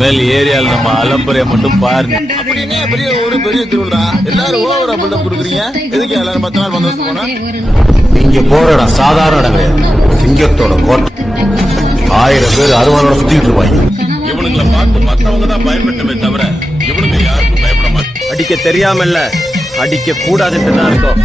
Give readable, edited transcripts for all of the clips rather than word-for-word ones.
இனிமேல் ஏரியால நம்ம அலம்பறைய மட்டும் பாருங்க. அப்படின்னே பெரிய ஊரு பெரிய திருவிழா எல்லாரும் ஓவரா பில்டப் கொடுக்குறீங்க. எதுக்கு எல்லாரும் 10 நாள் வந்து போனா? நீங்க போற இடம் சாதாரண இடம் கிடையாது. சிங்கத்தோட கோட்டை. 1000 பேர் அருவாளோட சுத்திட்டு இருப்பாங்க. இவனுங்களை பார்த்து மத்தவங்க தான் பயன்பட்டுமே தவிர இவனுங்க யாருக்கும் பயப்பட மாட்டாங்க. அடிக்க தெரியாமல்ல, அடிக்க கூடாதுன்னு தான் இருக்கும்.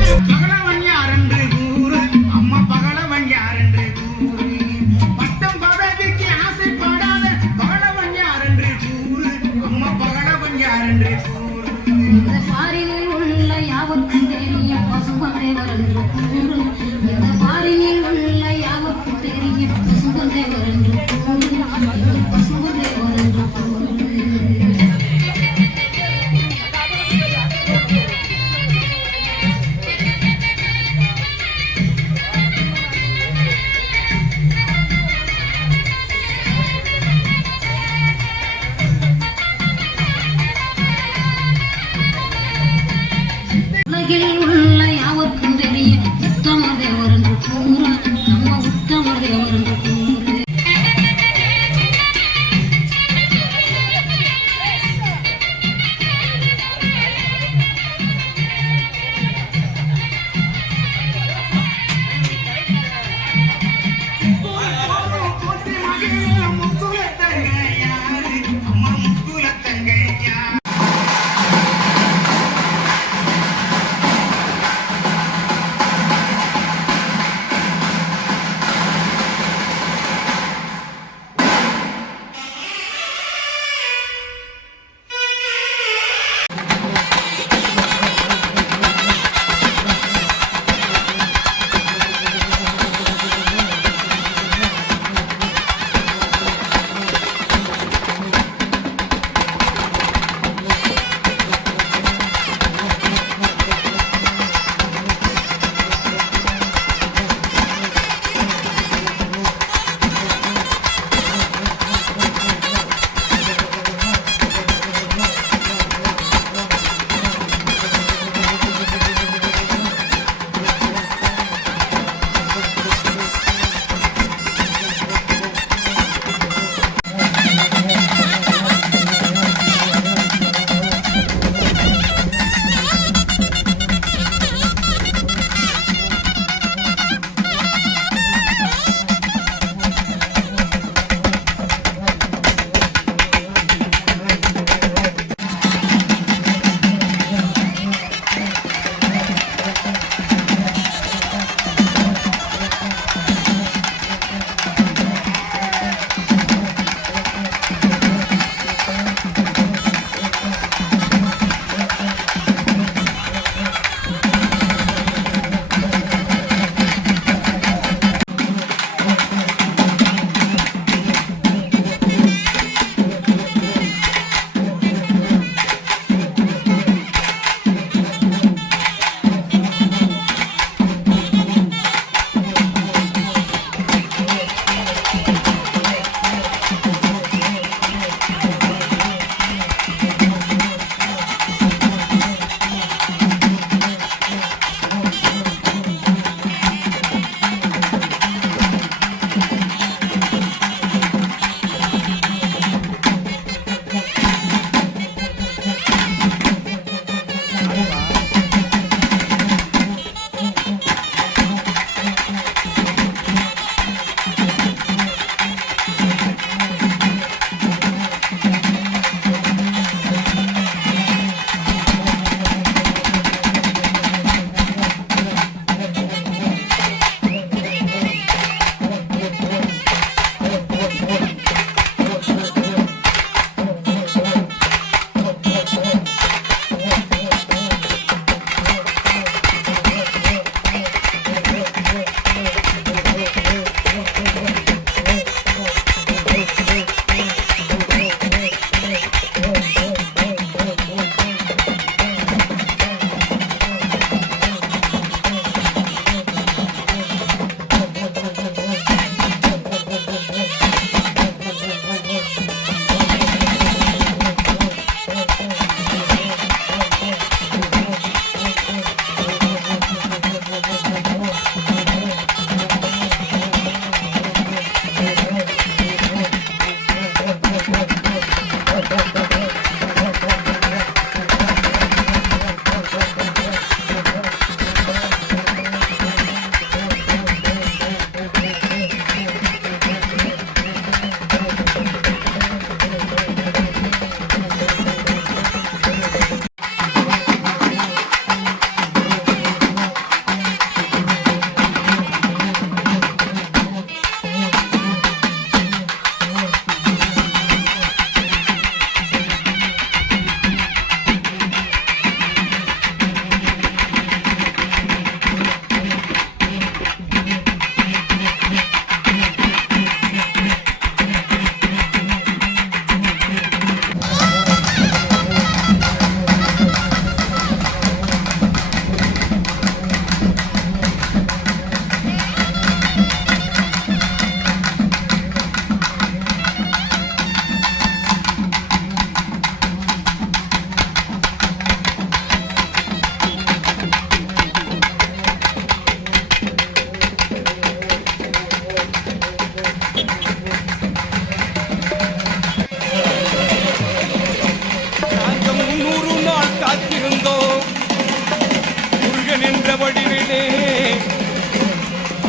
நின்ற வடிவிலே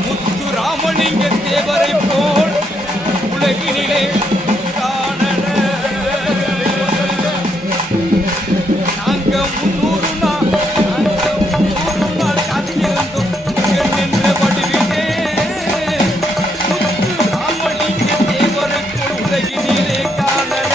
முத்து ராமலிங்க தேவரை போல் உலகினிலே காணல. நாங்க 300 நாள் காத்திருந்தோம் நின்ற வடிவிலே முத்து ராமலிங்க தேவரை போல் உலகினிலே காணல.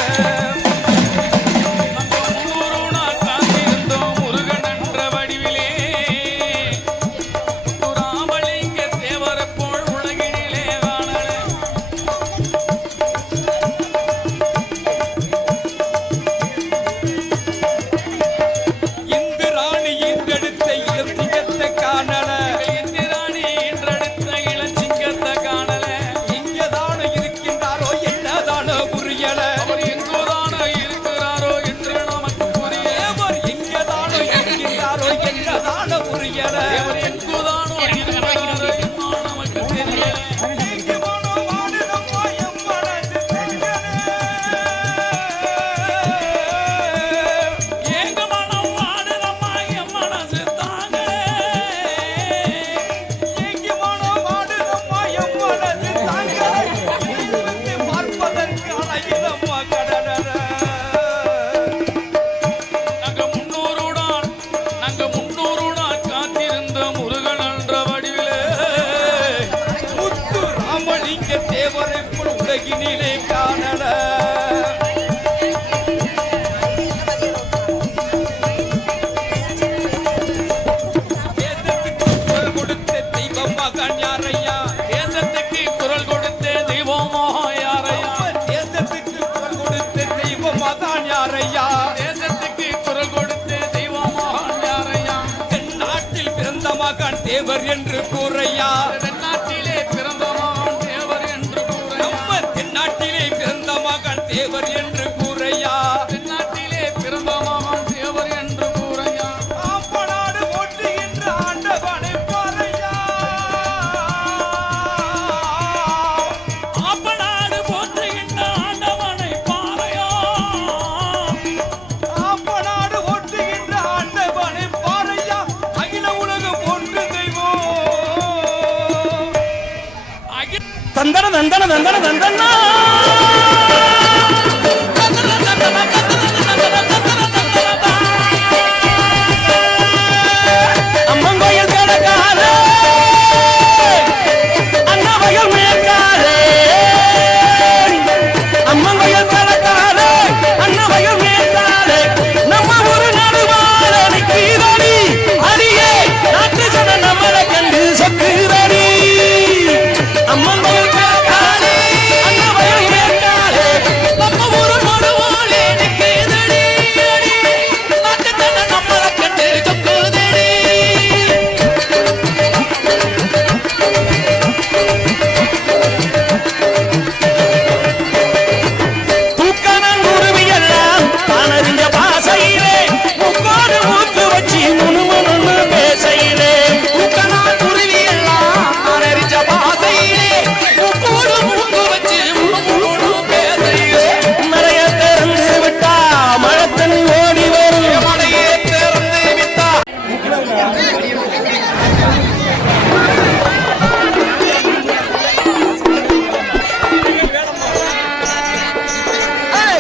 உலகினிலே காணல. தேசத்துக்கு குரல் கொடுத்த தெய்வம் மகன் யாரையா? தேசத்துக்கு குரல் கொடுத்த தெய்வம் யாரையா? தேசத்துக்கு குரல் கொடுத்த தெய்வம் மகன் யாரையா? தேசத்துக்கு குரல் கொடுத்த தெய்வம் மகன் யாரையா? தென்னாட்டில் பிறந்த மகன் தேவர் என்று கூறையா. தென்னாட்டிலே பிறந்த மகன் தேவர் என்று கூறையா. தென்னாட்டிலே பிறந்த மகன் தேவர் என்று கூறையா. தென்னாட்டிலே பிறந்த மகன் தேவர் என்று கூறையா. ஆப்பநாடு ஓட்டுகின்ற ஆண்டவனை பாறையா. ஆப்பநாடு போற்றுகின்ற ஆண்டவனை பாறையா. ஆப்பநாடு ஓட்டுகின்ற ஆண்டவனை பாறையா. அகில உலகம் ஒன்று தெய்வம். தந்தன தந்தன தந்தன தந்தனா அம்மங்கோயில் கடக்காரே அண்ணாவயல் மேற்காரே. அம்மங்கோயில் கடக்காரே அண்ணாவயல் மேற்காரே. நம்ம ஊரு நடுவார நிக்கிறடி அடியே நாட்டு ஜன நம்மளை கண்டு சொக்குறடி. அம்மங்கோயில் கடக்காரே அண்ணாவயல் மேற்காரே. நம்ம ஊரு நடுவார நிக்கிறடி அடி நாட்டு ஜன நம்மளை கண்டு சொக்குறடி. தூக்கணன் உருவியெல்லாம் தானறிஞ்ச பாசையிலே முக்கோடு மூக்கு வச்சு முணுமுணுன்னு பேசையிலே. தூக்கணன் உருவியெல்லாம் தானறிஞ்ச பாசையிலே முக்கோடு மூக்கு வச்சு முணுமுணுன்னு பேசையிலே. மலையை திறந்து விட்டா மழை தண்ணி ஓடி வரும். மலையை திறந்து விட்டா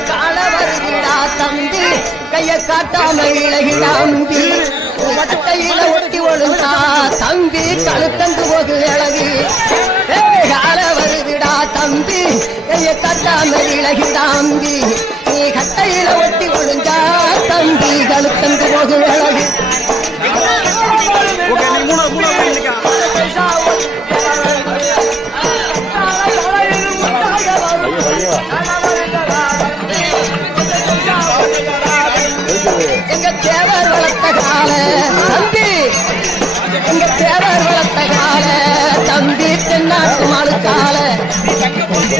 கால வருகிறா தம்பி கைய காட்டாம இழகிடாம்பி. கையில ஒட்டி ஒழுங்கா தம்பி கழுத்தந்து போகு அழகு. கால வருகிறா தம்பி கைய காட்டாம இழகிடாம்பி. நீ கட்டையில ஒட்டி ஒழுங்கா தம்பி கழுத்தந்து போகு அழகு. எங்க தேவர் வளர்த்த கால தம்பி, எங்க தேவர் வளர்த்த கால தம்பி தென்னாட்டு மாளுக்கால.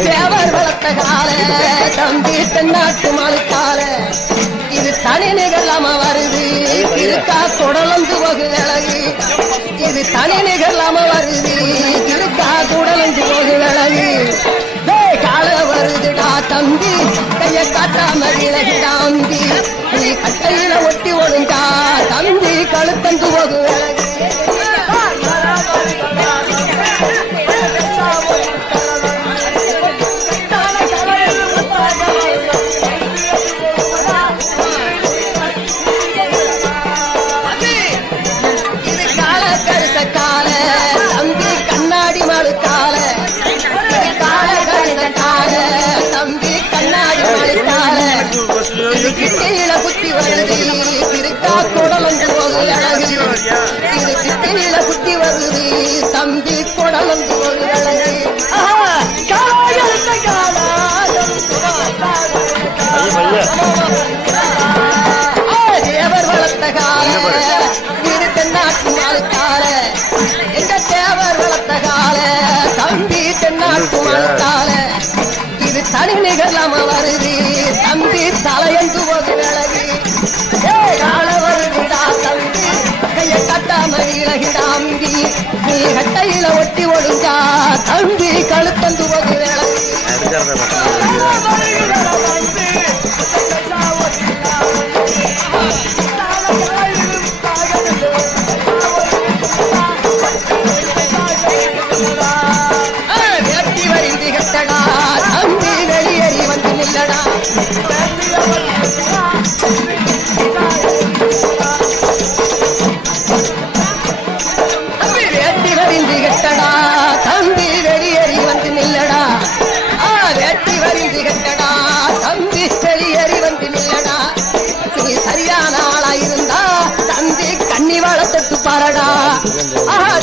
தேவர் வளர்த்த கால தம்பி தென்னாட்டு மாளுக்கால. இது தனி நிகழாம வருது இருக்கா குடலந்து போகு அழகு. இது தனி நிகழாம வருது இருக்கா குடலந்து போகு அழகு. கால வருதுடா தம்பி கைய காட்டாம விலகிடாம்பி. நீ கட்டையில ஒட்டி ஒழுங்கா தம்பி கழுத்தந்து போகு அழகு. இது கிட்டியில குத்தி வருது தம்பி கொடலந்து வருகிறது தேவர் வளர்த்த கால வீடு தென்னாட்டு மாலுக்கால எங்க தேவர் வளர்த்த கால தம்பி தென்னாட்டு மாலுக்கால இது தனி நிகழாம வருது தம்பி தலையந்து போது விலகி கால வருதுடா தம்பி கைய கட்டாம இழகிடாம்பி நீ கட்டையில ஒட்டி ஒழுங்கா தம்பி கழுத்தந்து போது விலகி வேட்டி வரிந்து கட்டடா தம்பி வெளியேறி வந்து நில்லடா தம்பி வேட்டி வரிந்து கட்டடா தம்பி வெளியேறி வந்து நில்லடா வேட்டி வரிந்து கட்டடா தம்பி வெளியேறி வந்து நில்லடா நீ சரியான ஆளா இருந்தா தம்பி கண்ணி வளர்த்து பாரடா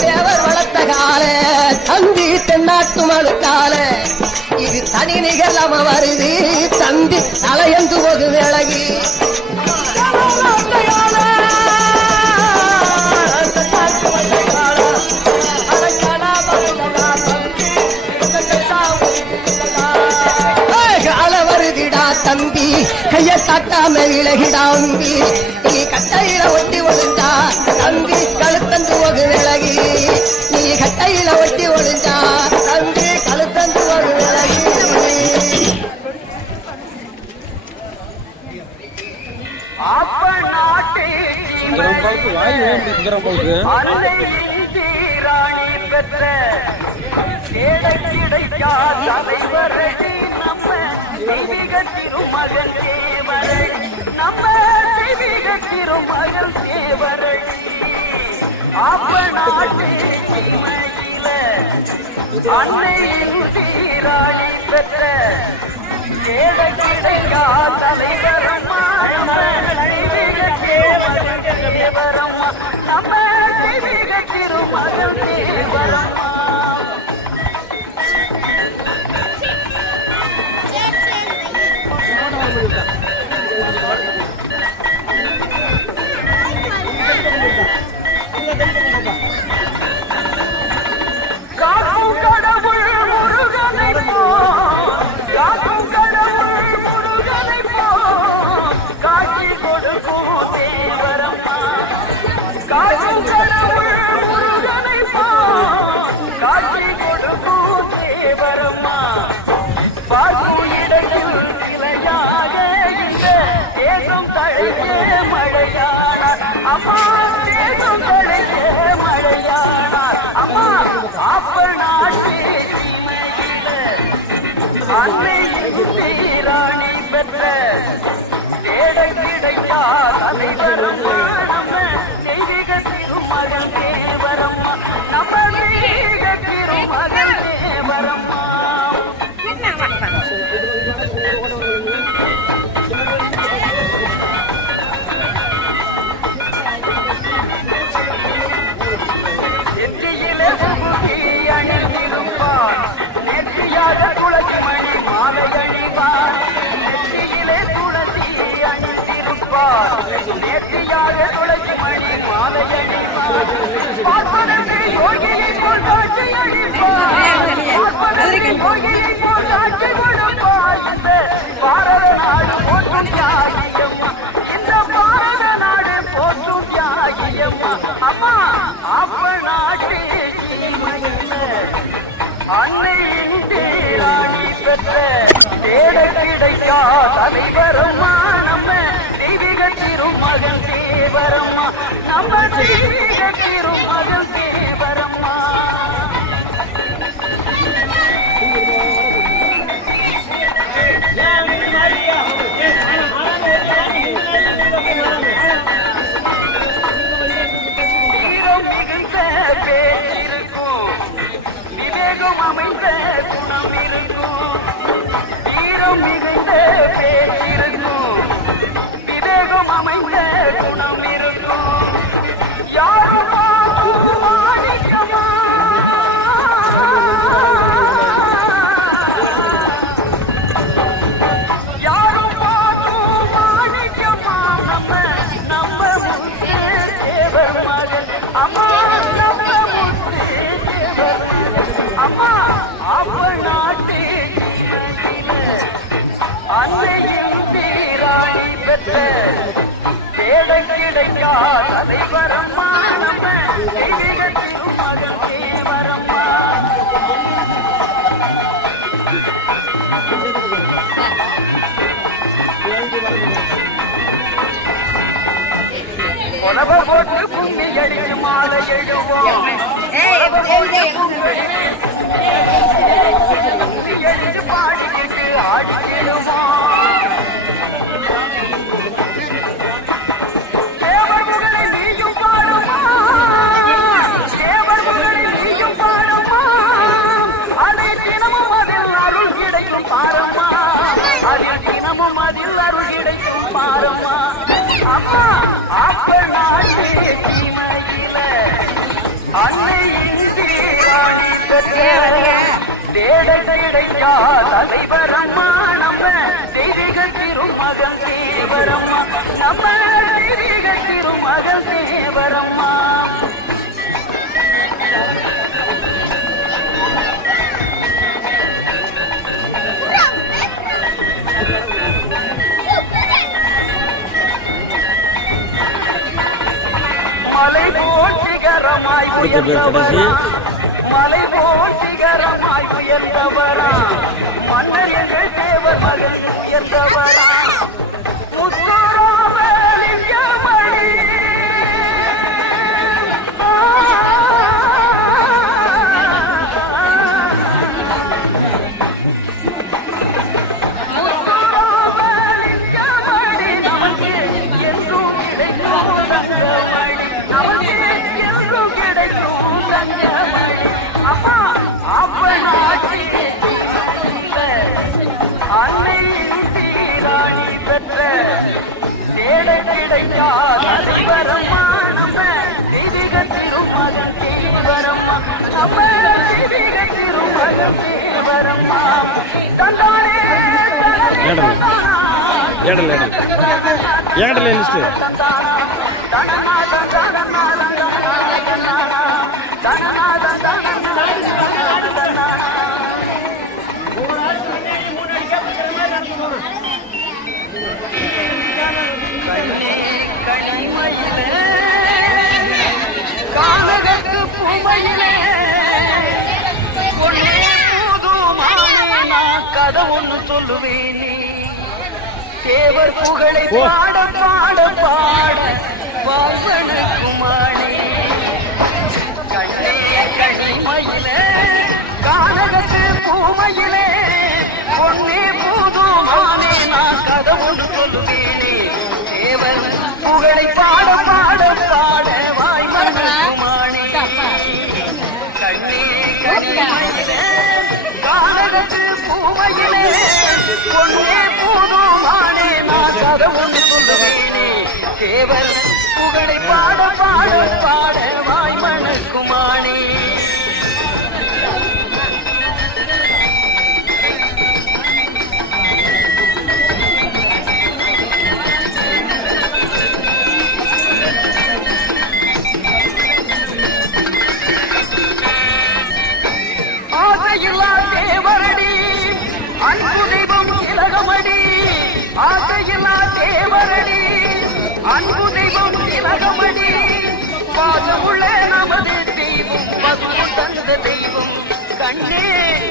தேவர் வளர்த்த கால தம்பி தென்னாட்டு மழுக்கால இது தனி நிகழாம வருது தம்பி தலையந்து போது விலகி தம்பி கைய காட்டாம விலகிடாம்பி நீ கட்டையில ஒட்டி ஒழுந்தா தம்பி கழுத்தந்து ஒரு விலகி நீ கட்டையில ஒட்டி ஒழுந்தா தம்பி கழுத்தந்து ஒரு விலகி திருமகன் தேவரை நம்ம தெய்வீக திருமகன் தேவரை அப்பனாட்டே மயில அன்னையின் தீராணி பெற்ற ஏழை கிடையா தலைவரம்மா தெய்வீக தேவரம்மா நம்ம தெய்வீக திருமகன் தேவரம்மா ராணி பெற்ற தேடை கிடைத்தா தலைவரம்மா நம்ம தெய்வீக திருமகன் தேவரம்மா நம்ம தெய்வீக திருமகன் தேவரம்மா நெற்றியிலே அணிந்திருப்பார் நெற்றியாக துளசி மணி மாலை அணிவார் நெற்றியிலே துளசி அணிந்திருப்பார் நெற்றியாக துளசி மணி மாலை அணிவார் பார்ப்பதற்கு யோகியை போல் காட்சி அளிப்பார் பார்ப்பதற்கு யோகியை போல் காட்சி கொடுப்பார் இந்த பாரத நாடு போற்றும் தியாகியம்மா இந்த பாரத நாடு போற்றும் தியாகியம்மா அம்மா அப்ப நாட்டே அன்னையின் தீராணி பெற்ற தேட கிடைக்கா தலைவரம்மா நம்ம தெய்வீக திருமகன் தேவரம்மா நம்ம தெய்வீக திருமகன் தேவரம்மா வீரம் மிகுந்த பேச்சிருக்கும் விவேகம் அமைந்த குணம் இருக்கும் வீரம் மிகுந்த பேச்சிருக்கும் விவேகம் அமைந்த குணம் இருக்கும் கிடைக்கா தலைவரம்மா நம்ம தெய்வீக திருமகன் தேவரம்மா. உணவ போட்டு புண்ணி அடிச்சு மாலை எழுவோம். எழுந்து பாடிக்கிட்டு ஆடிடுவோம். தேவர் புகழை நீயும் பாடுமா, தேவர் புகழை நீயும் பாடுமா, அதை தினமும் அதில் அருள் கிடைக்கும் பாரம்மா, அதில் தினமும் அதில் அருள் கிடைக்கும் பாரம்மா. அம்மா அப்ப நாட்டே தீமையில அன்னை இந்திராணி தேட கிடைக்கா தலைவரம்மா நம்ம தெய்வீக திருமகன் தேவரம்மா, நம்ம தெய்வீக திருமகன் தேவரம்மா. மலை போல் சிகரமாய் உயர்ந்தவரா, மலை போல் சிகரமாய் உயர்ந்தவரா, மன்னர்கள் தேவர் மகன் உயர்ந்தவரா, முத்துராமலிங்கமணி. முத்துராமலிங்கமணி நமக்கு என்றும் கிடைக்கும் தங்கமணி, நமக்கு என்றும் கிடைக்கும் தங்கமணி. அம்மா அப்பனாட்சி அன்னை சீராணி பெற்ற தேட கிடைக்கா தலைவரம்மா நம்ம தெய்வீக திருமகன் தேவரம்மா, நம்ம தெய்வீக திருமகன் தேவரம்மா. தந்தானே ஏடல லிஸ்ட் கானகத்து பூமையிலே பொன்னே புதுமானே நான் கதை ஒண்ணு சொல்லுவேனே. தேவர் புகழை பாட பாட பாட வாழ்வனுக்குமானே. கண்ணே கனிமயிலே கானகத்து பூமையிலே பொன்னே புதுமானே நான் கதை ஒண்ணு சொல்லுவேனே. தேவர் புகழை பாட பாட பாட வாய்மனுக்குமானே. கண்ணே கனிமயிலே கானகத்து பூமையிலே பொன்னே புதுமானே நான் கதை ஒண்ணு சொல்லுவேனே. தேவர் புகழை பாட பாட பாட வாய்மனுக்குமானே. ஆசையில்லா தேவரடி அன்பு தெய்வம் திலகமடி, ஆசையில்லா தேவரடி அன்பு தெய்வம் திலகமடி. பாசமுள்ள நமது தெய்வம் பசுவு தந்த தெய்வம் கண்ணே,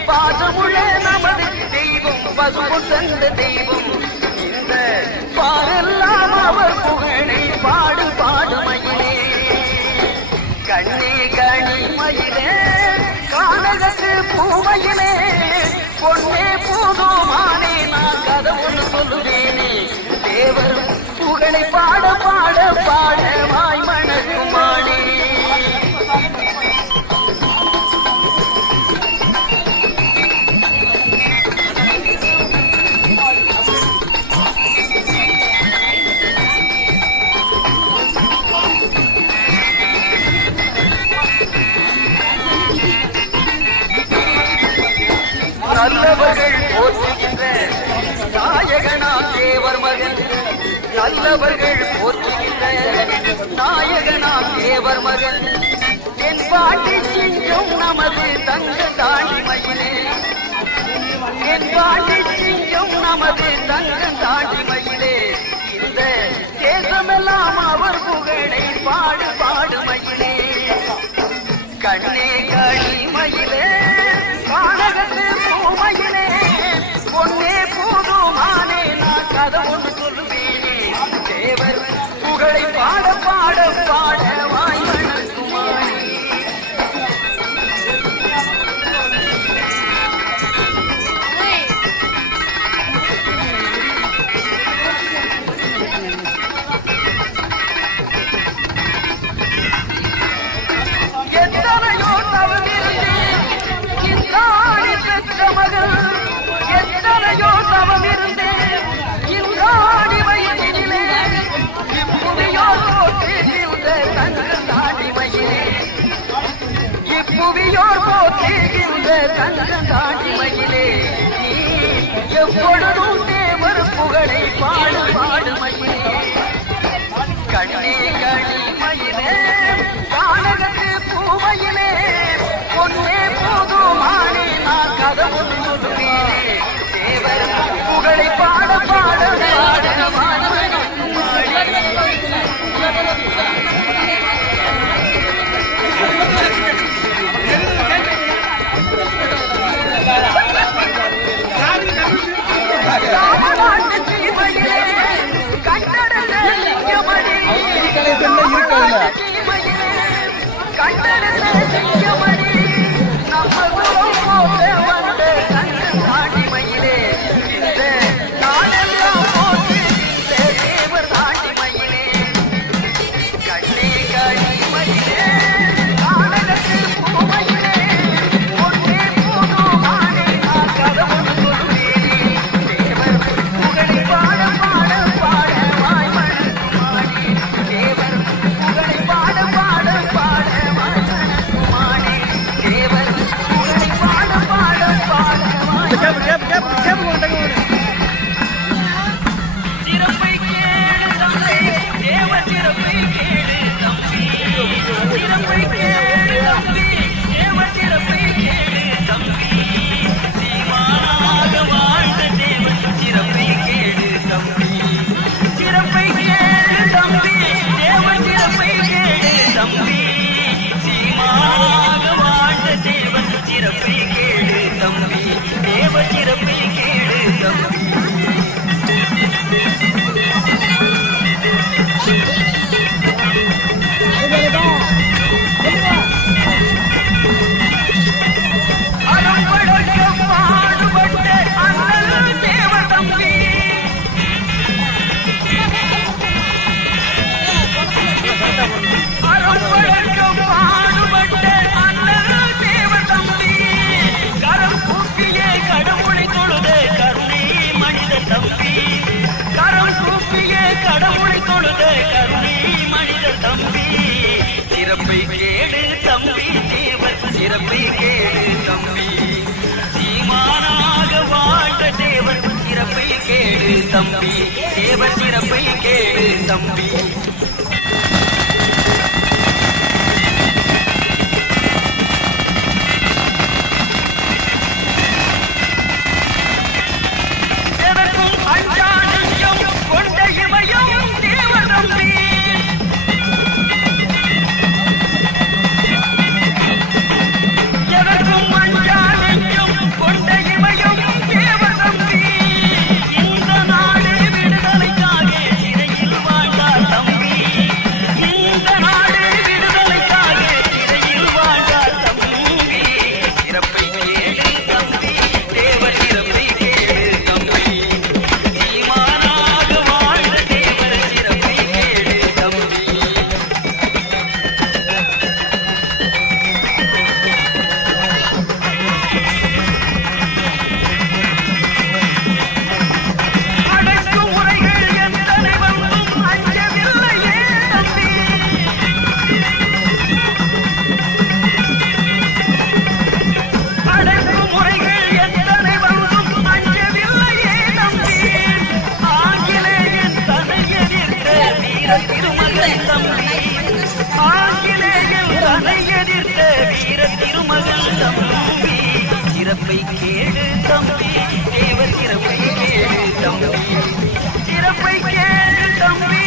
பாசமுள்ள நமது தெய்வம் பசுவு தந்த தெய்வம். இந்த பாரெல்லாம் அவர் புகழை பாடு பாடு மயிலே. கண்ணே கனிமயிலே கானகத்து பூமையிலே பொன்னே புதுமானே நான் கதை ஒண்ணு சொல்லுவேனே. தேவர் புகழை பாட பாட பாட வாய்மனுக்குமானே. நல்லவர்கள் போற்றுகின்ற நாயகனா தேவர் மகன், நல்லவர்கள் போற்றுகின்ற நாயகனா தேவர் மகன். என் பாட்டி சிங்கம் நமது தங்க தாண்டி மயிலே, என் பாட்டி சிங்கம் நமது தங்க தாண்டி மயிலே. இந்த தேசமெல்லாம் அவர் புகழை பாடு பாடு மயிலே கண்ணே களி மயிலே கானகத்து பூமயிலே பொன்னே பூதுமானே நான் கதை ஒன்று சொல்லுவேனே தேவர் புகழை பாட பாட பாட வாய்மணக்குமாரி எத்தனையோ தவமிருந்தே இந்தாடி பெற்ற மகள் எத்தனையோ தவமிருந்தே இந்தாடி வயதிலே இப்புவியோ போற்றுகின்ற தங்கள் தாடி மயிலே இப்புவியோ போற்றுகின்ற தங்கள் தாடி மயிலே நீ எப்பொழுதும் தேவர் புகழை பாடு பாடு மயிலே கண்ணே களி மயிலே கானகத்து பூமயிலே பொன்னே போதுமானே நான் கதை ஒன்று சொல்லுவேனே தேவர் புகழை பாட பாட பாட ராமநாட்டு சீமையிலே கண்டடல சிங்கமணி கண்டடல சிங்கமணி நம்ம போல வந்த கண்ணு தாண்டி மயிலே இந்த நாடெல்லாம் போட்டு இந்த தேவர் தாண்டி மயிலே கண்ணே களி மயிலே கானகத்து பூமயிலே பொன்னே போதுமானே நான் கதை ஒன்று சொல்லுவேனே தேவர் புகழை பாட பாட பாட வாய்மணக்குமாரி தேவர் புகழை பாட பாட பாட வாய்மணக்குமாரி தேவர் புகழை பாட பாட பாட சிறப்பை கேளு தம்பி தேவர் சிறப்பை கேளு தம்பி சிறப்பை கேளு தம்பி தேவர் சிறப்பை கேளு தம்பி சீமானாக வாழ்ந்த தேவர் சிறப்பை கேளு தம்பி சிறப்பை கேளு தம்பி தேவர் சிறப்பை கேளு தம்பி சீமானாக வாழ்ந்த தேவர் சிறப்பை கேளு தம்பி தேவர் சிறப்பை கேளு தம்பி அறம்படைக்க பாடுபட்ட அண்ணல் தேவர் தம்பி அறம்படைக்க பாடுபட்ட அண்ணல் தேவர் தம்பி கரம் கூப்பியே கடவுளை தொழுத கருணை மனித தம்பி கரம் கூப்பியே கடவுளை தொழுத கருணை மனித தம்பி சிறப்பை கேடு தம்பி தேவர் சிறப்பை கேடு தம்பி சீமானாக வாழ்ந்த தேவர் சிறப்பை கேடு தம்பி தேவர் சிறப்பை கேடு தம்பி எதற்கும் அஞ்சாடியும் கொண்ட இமையும் தேவர் தம்பி எதற்கும் அஞ்சாடியும் கொண்ட இமையும் தேவர் தம்பி இந்த நாடு விடுதலைக்காக சிறையில் வாழ்ந்தார் தம்பி இந்த நாடு விடுதலைக்காக சிறையில் வாழ்ந்தார் தம்பி சிறப்பை கேடு தம்பி தேவர் சிறப்பை கேடு தம்பி சீமானாக வாழ்ந்த தேவர் சிறப்பை கேடு தம்பி அடக்குமுறைகள் எத்தனை வந்தும் அஞ்சவில்லையே தம்பி அடக்குமுறைகள் எத்தனை வந்தும் அஞ்சவில்லையே தம்பி ஆங்கிலேயன் தன்னை எதிர்த்த வீர திருமகன் தம்பி ஆங்கிலேயன் தன்னை எதிர்த்த வீர திருமகன் தம்பி சிறப்பை கேடு தம்பி தேவர் சிறப்பை கேடு தம்பி சிறப்பை கேடு தம்பி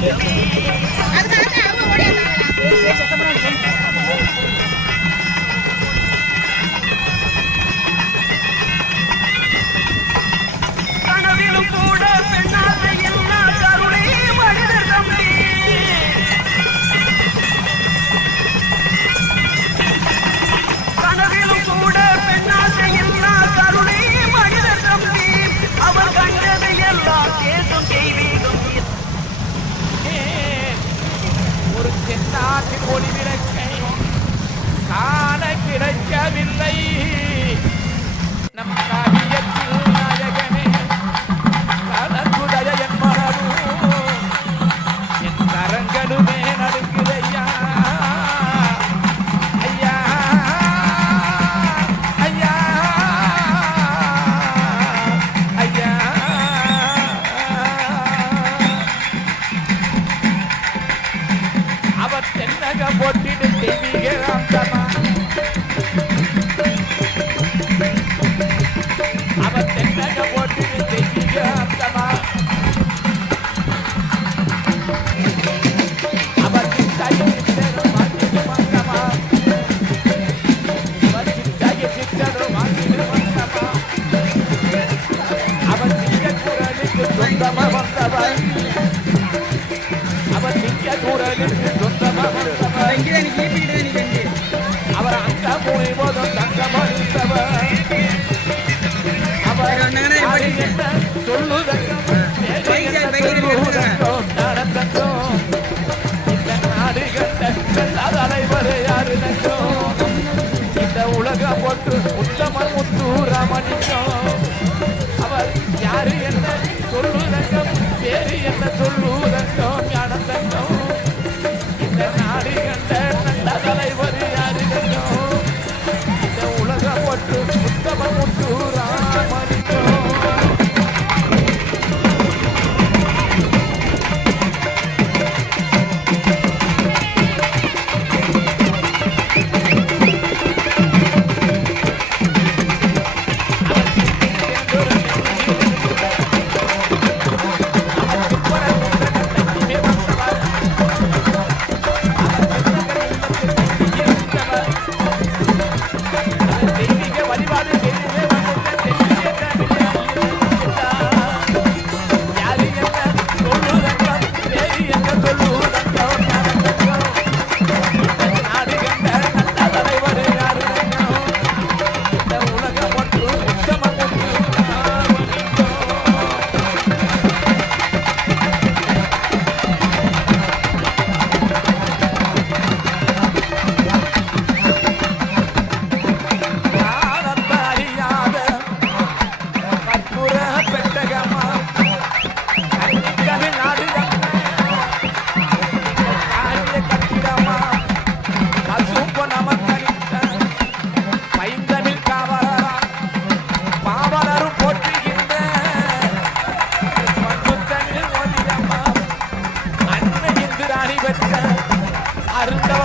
தம்பி கனவிலும் கூட பெண்ணாசை என்ன கருணை மனிதர் தம்பி கனவிலும் கூட பெண்ணாசை என்ன கருணை மனிதர் தம்பி அவர் கண்டதை எல்லாம் தேசம் தெய்வீகம் ஒரு தென்னாட்டின் ஒளி விளக்கை காண கிடைக்கவில்லை நம் காவியத்தில் நாயகனே கலந்துடைய என் மனதும் என் கரங்களுமே நடுங்குதையா ஐயா ஐயா ஐயா அவர் தென்னக போட்டிடு தெய்வீக அந்தமா அவர் தென்னக போட்டிடு தெய்வீக அந்தமா அவர் சித்தாகி சித்தரும் வாழ்ந்திடு வந்தமா அவர் சித்தாகி சித்தரும் வாழ்ந்திடு வந்தமா அவர் சிங்க குரலுக்கு சொந்தமா வந்தவர் அவர் சிங்க குரலுக்கு சொந்தமா வந்தவர் அவர் அந்த மூளை போதும் தங்கமளித்தவர் அவர் என்ன சொல்லுதற்கும் நடந்தோம் இந்த நாடு கண்ட தலைவர் யாரு நஞ்சோம் இந்த உலகம் போட்டு உத்தமன் முத்துராமணிக்கும் அவர் யாரு என்ன சொல்லுதற்கும் பேரு என்ன சொல்லுதற்கும் ஞானத்தங்கம் இந்த நாடு கண்ட நல்ல தலைவர் யாரு நஞ்சோம் இந்த உலகம் போட்டு உத்தமன் முத்துராமணிக்கும் தெய்வீக வழிபாடு செய்தே யாரு என்ன சொல்லுதங்கம் பேரு என்ன சொல்லுதங்கம் இந்த நாடு கண்ட நல்ல தலைவர் யாரு இந்த உலகம் ஒன்று உத்தமன் அறியாத கற்பூர பெட்டகமா கன்னிக்கவி நாடு காரிய கட்டிடமா பசும்ப நமக்கணித்த பைந்தமிழ் காவலரா பாவலரும் போற்றுகின்ற தமிழ் மொழியம்மா அன்னை இந்திராணி பெற்ற அருந்தவ